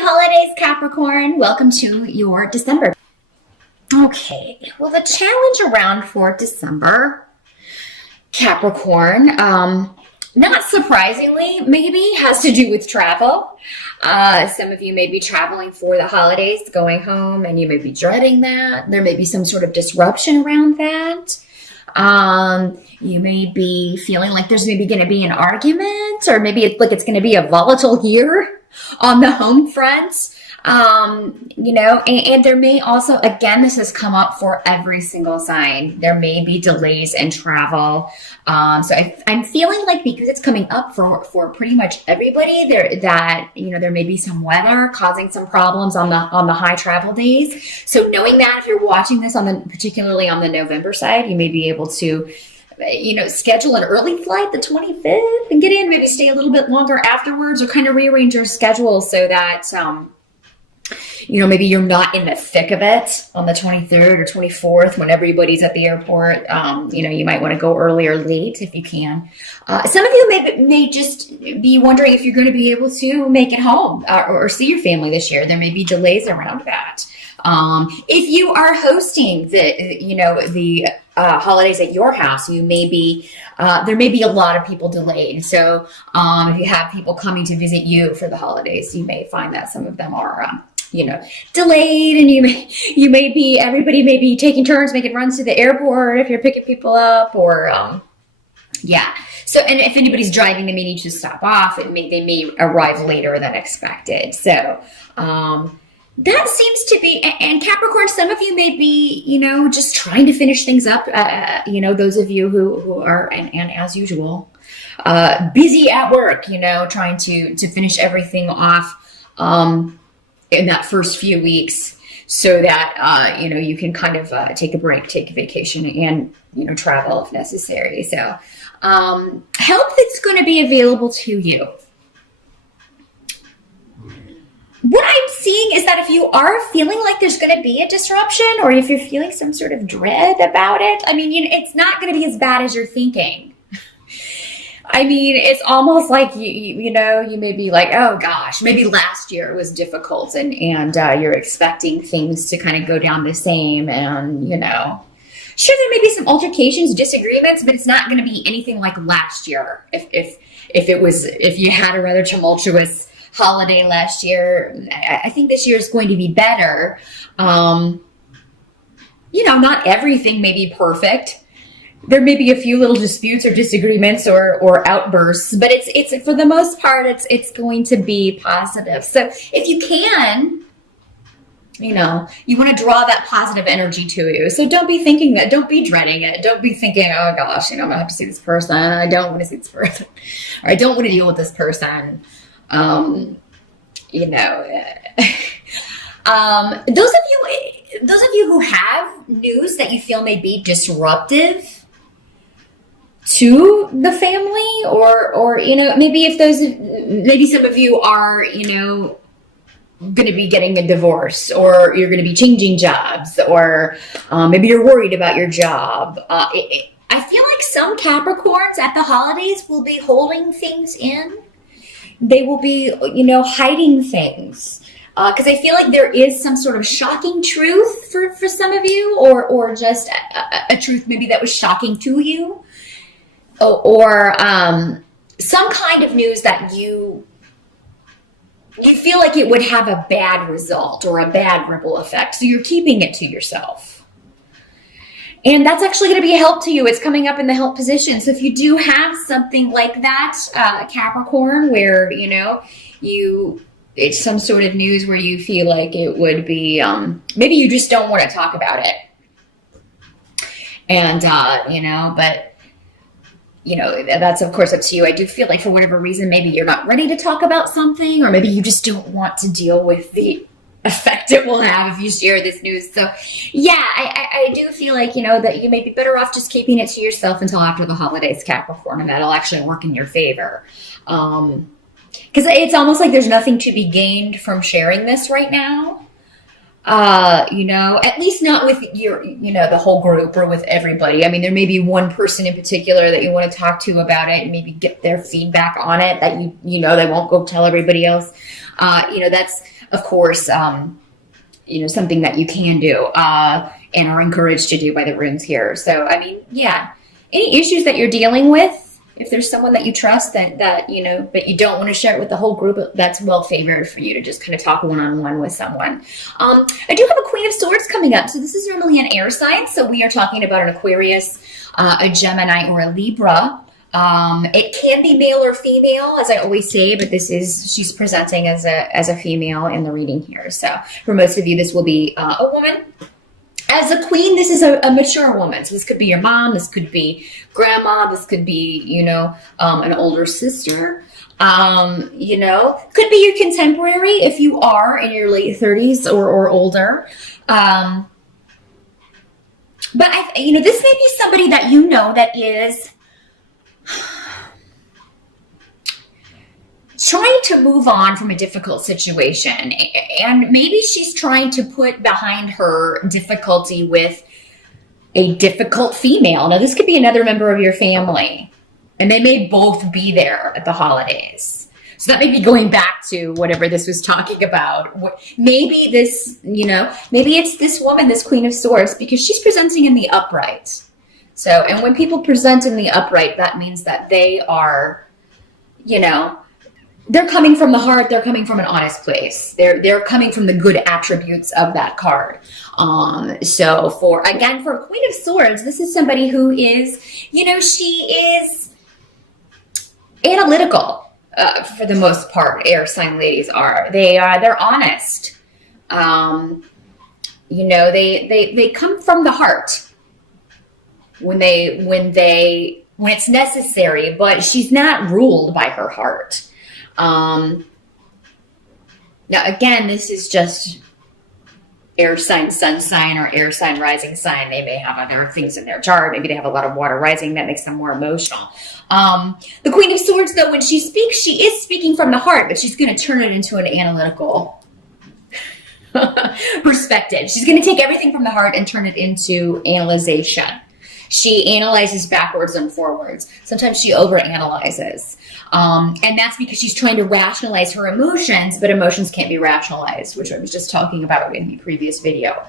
holidays, Capricorn. Welcome to your December. Okay, well, the challenge around for December, Capricorn, not surprisingly, maybe has to do with travel. Some of you may be traveling for the holidays, going home, and you may be dreading that. There may be some sort of disruption around that. You may be feeling like there's maybe going to be an argument, or maybe it's like it's going to be a volatile year on the home front. And there may also, again, this has come up for every single sign. There may be delays in travel. So I'm feeling like because it's coming up for pretty much everybody there may be some weather causing some problems on the high travel days. So knowing that, if you're watching this particularly on the November side, you may be able to schedule an early flight the 25th and get in, maybe stay a little bit longer afterwards, or kind of rearrange your schedule so that, maybe you're not in the thick of it on the 23rd or 24th when everybody's at the airport. You might want to go early or late if you can. Some of you may just be wondering if you're going to be able to make it home or see your family this year. There may be delays around that. If you are hosting the holidays at your house, there may be a lot of people delayed. So if you have people coming to visit you for the holidays, you may find that some of them are delayed, and everybody may be taking turns making runs to the airport if you're picking people up, or So, and if anybody's driving, they may need to stop off. They may arrive later than expected. So, that seems to be, and Capricorn, some of you may be, just trying to finish things up. Those of you who are, and as usual, busy at work, trying to finish everything off, in that first few weeks, so that, you can kind of take a break, take a vacation, and, travel if necessary. So, help that's going to be available to you. What I'm seeing is that if you are feeling like there's going to be a disruption, or if you're feeling some sort of dread about it, it's not going to be as bad as you're thinking. It's almost like you may be like, oh gosh, maybe last year was difficult, and you're expecting things to kind of go down the same, and sure, there may be some altercations, disagreements, but it's not going to be anything like last year. If you had a rather tumultuous holiday last year, I think this year is going to be better. Not everything may be perfect. There may be a few little disputes or disagreements or outbursts, but it's for the most part, it's going to be positive. So if you can, you want to draw that positive energy to you. So don't be thinking that, don't be dreading it. Don't be thinking, oh gosh, I'm going to have to see this person. I don't want to see this person, or I don't want to deal with this person. Those of you who have news that you feel may be disruptive to the family, or maybe some of you are, going to be getting a divorce, or you're going to be changing jobs, or maybe you're worried about your job. I feel like some Capricorns at the holidays will be holding things in. They will be, hiding things. Because I feel like there is some sort of shocking truth for some of you, or just a truth maybe that was shocking to you, or some kind of news that you feel like it would have a bad result or a bad ripple effect. So you're keeping it to yourself. And that's actually going to be a help to you. It's coming up in the help position. So if you do have something like that, Capricorn, where, it's some sort of news where you feel like it would be, maybe you just don't want to talk about it. And, that's of course up to you. I do feel like for whatever reason, maybe you're not ready to talk about something, or maybe you just don't want to deal with the effect it will have if you share this news. So yeah, I do feel like, that you may be better off just keeping it to yourself until after the holidays, Capricorn, and that'll actually work in your favor. Because it's almost like there's nothing to be gained from sharing this right now. You know, at least not with your, you know, the whole group or with everybody. I mean, there may be one person in particular that you want to talk to about it and maybe get their feedback on it that you know, they won't go tell everybody else. You know, that's, of course, you know, something that you can do, and are encouraged to do by the runes here. So, I mean, yeah, any issues that you're dealing with, if there's someone that you trust that, you know, but you don't want to share it with the whole group, that's well favored for you to just kind of talk one-on-one with someone. I do have a Queen of Swords coming up. So this is normally an air sign. So we are talking about an Aquarius, a Gemini, or a Libra. It can be male or female, as I always say, but she's presenting as a female in the reading here. So for most of you, this will be a woman. As a queen, this is a mature woman. So this could be your mom, this could be grandma, this could be, you know, an older sister. You know, could be your contemporary if you are in your late 30s or older. But you know, this may be somebody that you know that is trying to move on from a difficult situation, and maybe she's trying to put behind her difficulty with a difficult female. Now, this could be another member of your family, and they may both be there at the holidays. So that may be going back to whatever this was talking about. Maybe this, you know, maybe it's this woman, this Queen of Swords, because she's presenting in the upright. So, and when people present in the upright, that means that they are, you know, they're coming from the heart. They're coming from an honest place. They're coming from the good attributes of that card. So for a Queen of Swords, this is somebody who is, you know, she is analytical for the most part. Air sign ladies they're honest. You know, they come from the heart when it's necessary, but she's not ruled by her heart. Now, again, this is just air sign, sun sign, or air sign, rising sign. They may have other things in their chart. Maybe they have a lot of water rising that makes them more emotional. The Queen of Swords, though, when she speaks, she is speaking from the heart, but she's going to turn it into an analytical perspective. She's going to take everything from the heart and turn it into analyzation. She analyzes backwards and forwards. Sometimes she overanalyzes. And that's because she's trying to rationalize her emotions, but emotions can't be rationalized, which I was just talking about in the previous video.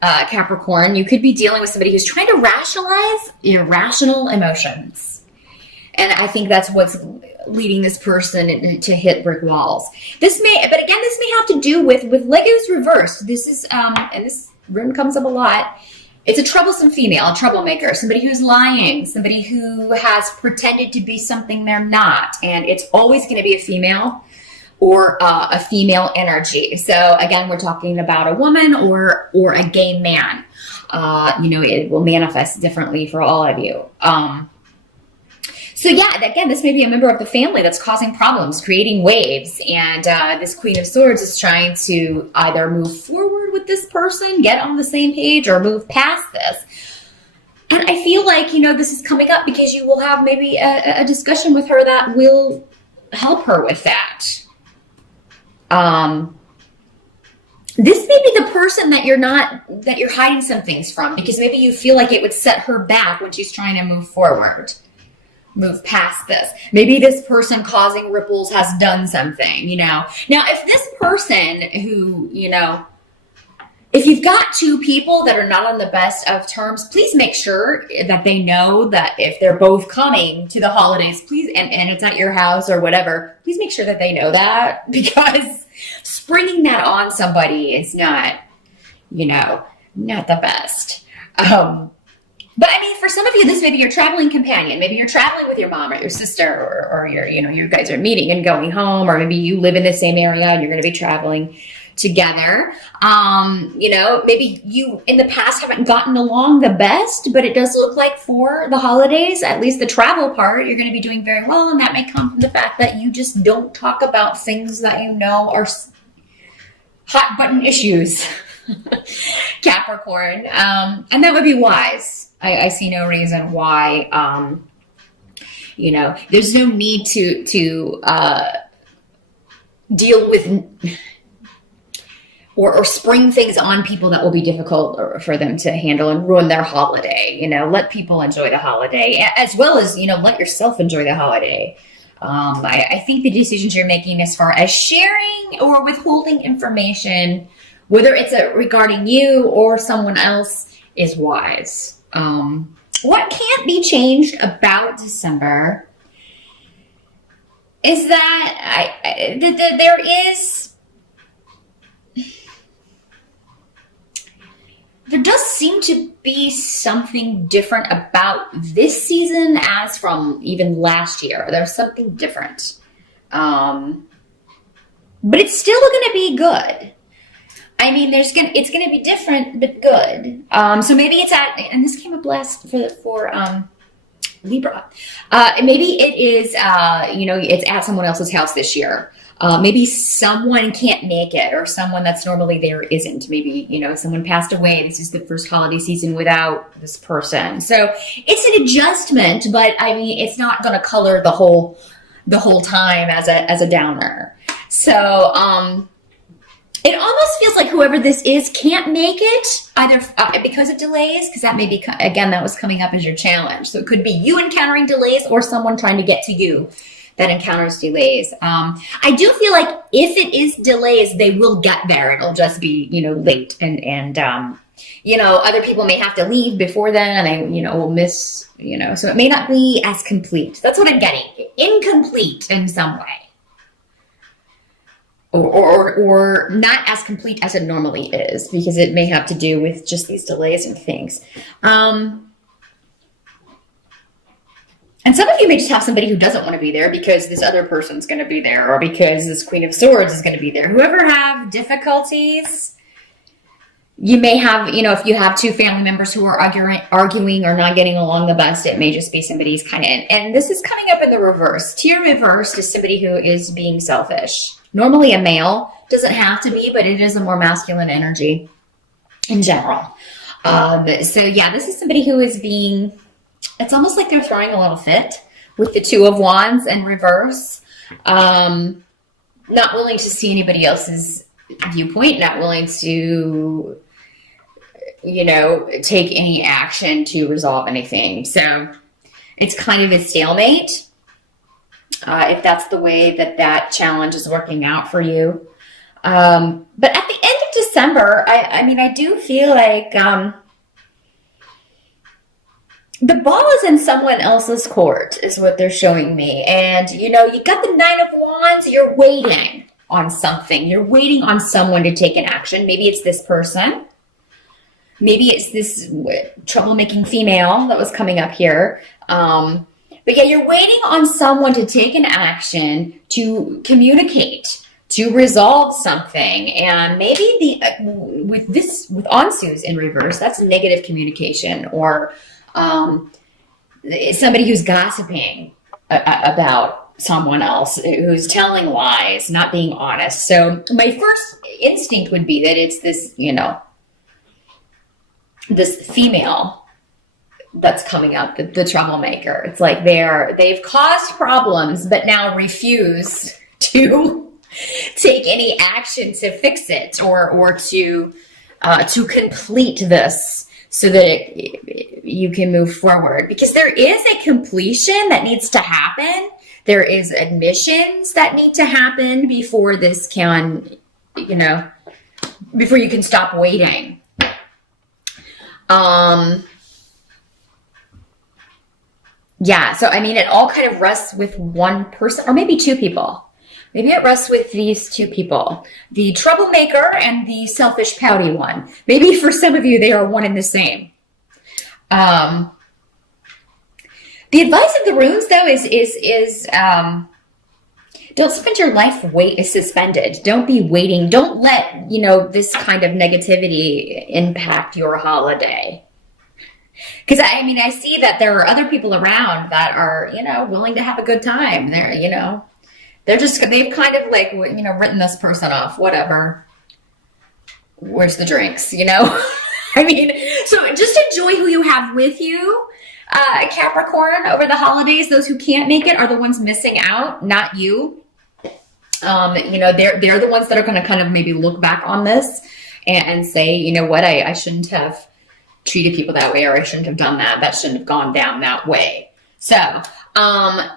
Capricorn, you could be dealing with somebody who's trying to rationalize irrational emotions. And I think that's what's leading this person to hit brick walls. This may have to do with Legos reversed. This is, and this rune comes up a lot. It's a troublesome female, a troublemaker, somebody who's lying, somebody who has pretended to be something they're not. And it's always going to be a female or a female energy. So again, we're talking about a woman or a gay man. You know, it will manifest differently for all of you. So yeah, again, this may be a member of the family that's causing problems, creating waves. And this Queen of Swords is trying to either move forward with this person, get on the same page, or move past this. And I feel like, you know, this is coming up because you will have maybe a discussion with her that will help her with that. This may be the person that you're hiding some things from, because maybe you feel like it would set her back when she's trying to move forward. Move past this. Maybe this person causing ripples has done something, you know. Now, if this person who, you know, if you've got two people that are not on the best of terms, please make sure that they know that if they're both coming to the holidays, please, and it's at your house or whatever, please make sure that they know that, because springing that on somebody is not, you know, not the best. But I mean, for some of you, this may be your traveling companion. Maybe you're traveling with your mom or your sister, or you're, you know, you guys are meeting and going home, or maybe you live in the same area and you're going to be traveling together. You know, maybe you in the past haven't gotten along the best, but it does look like for the holidays, at least the travel part, you're going to be doing very well. And that may come from the fact that you just don't talk about things that you know are hot button issues. Capricorn. And that would be wise. I see no reason why, you know, there's no need to deal with or spring things on people that will be difficult for them to handle and ruin their holiday. Let people enjoy the holiday as well as, let yourself enjoy the holiday. I think the decisions you're making as far as sharing or withholding information, whether it's regarding you or someone else, is wise. What can't be changed about December is that there does seem to be something different about this season as from even last year. There's something different. But it's still going to be good. I mean, it's going to be different, but good. So maybe it's and this came up last for Libra. Maybe it is, it's at someone else's house this year. Maybe someone can't make it, or someone that's normally there isn't. Maybe, someone passed away. This is the first holiday season without this person. So it's an adjustment, but I mean, it's not going to color the whole time as a downer. So, it almost feels like whoever this is can't make it, either because of delays, because that may be, again, that was coming up as your challenge. So it could be you encountering delays or someone trying to get to you that encounters delays. I do feel like if it is delays, they will get there. It'll just be, late. And other people may have to leave before then, and they, will miss, so it may not be as complete. That's what I'm getting. Incomplete in some way. Or not as complete as it normally is, because it may have to do with just these delays and things. And some of you may just have somebody who doesn't want to be there because this other person's going to be there, or because this Queen of Swords is going to be there. Whoever have difficulties, you may have, if you have two family members who are arguing or not getting along the best, it may just be somebody's kind of, and this is coming up in the reverse. Tier reversed is somebody who is being selfish. Normally a male, doesn't have to be, but it is a more masculine energy in general. So yeah, this is somebody who is being, it's almost like they're throwing a little fit with the Two of Wands in reverse. Not willing to see anybody else's viewpoint, not willing to, take any action to resolve anything. So it's kind of a stalemate. If that's the way that challenge is working out for you. But at the end of December, I do feel like the ball is in someone else's court, is what they're showing me. And, you got the Nine of Wands, you're waiting on something. You're waiting on someone to take an action. Maybe it's this person. Maybe it's this troublemaking female that was coming up here. But yeah, you're waiting on someone to take an action, to communicate, to resolve something. And maybe with Ansu's in reverse, that's negative communication, or somebody who's gossiping about someone else, who's telling lies, not being honest. So my first instinct would be that it's this, this female that's coming up, the troublemaker. It's like they've caused problems, but now refuse to take any action to fix it, or to complete this so that you can move forward. Because there is a completion that needs to happen. There is admissions that need to happen before this can, before you can stop waiting. Yeah, so it all kind of rests with one person, or maybe two people. Maybe it rests with these two people, the troublemaker and the selfish, pouty one. Maybe for some of you, they are one and the same. The advice of the runes, though, is don't spend your life suspended. Don't be waiting. Don't let, this kind of negativity impact your holiday. Because I see that there are other people around that are, willing to have a good time. They've kind of like, written this person off, whatever. Where's the drinks, So just enjoy who you have with you. Capricorn, over the holidays, those who can't make it are the ones missing out, not you. You know, they're the ones that are going to kind of maybe look back on this and say, you know what, I shouldn't have treated people that way, or I shouldn't have done that. That shouldn't have gone down that way. So,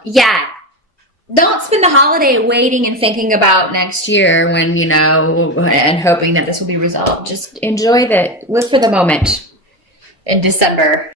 yeah, don't spend the holiday waiting and thinking about next year when, you know, and hoping that this will be resolved. Just enjoy live for the moment in December.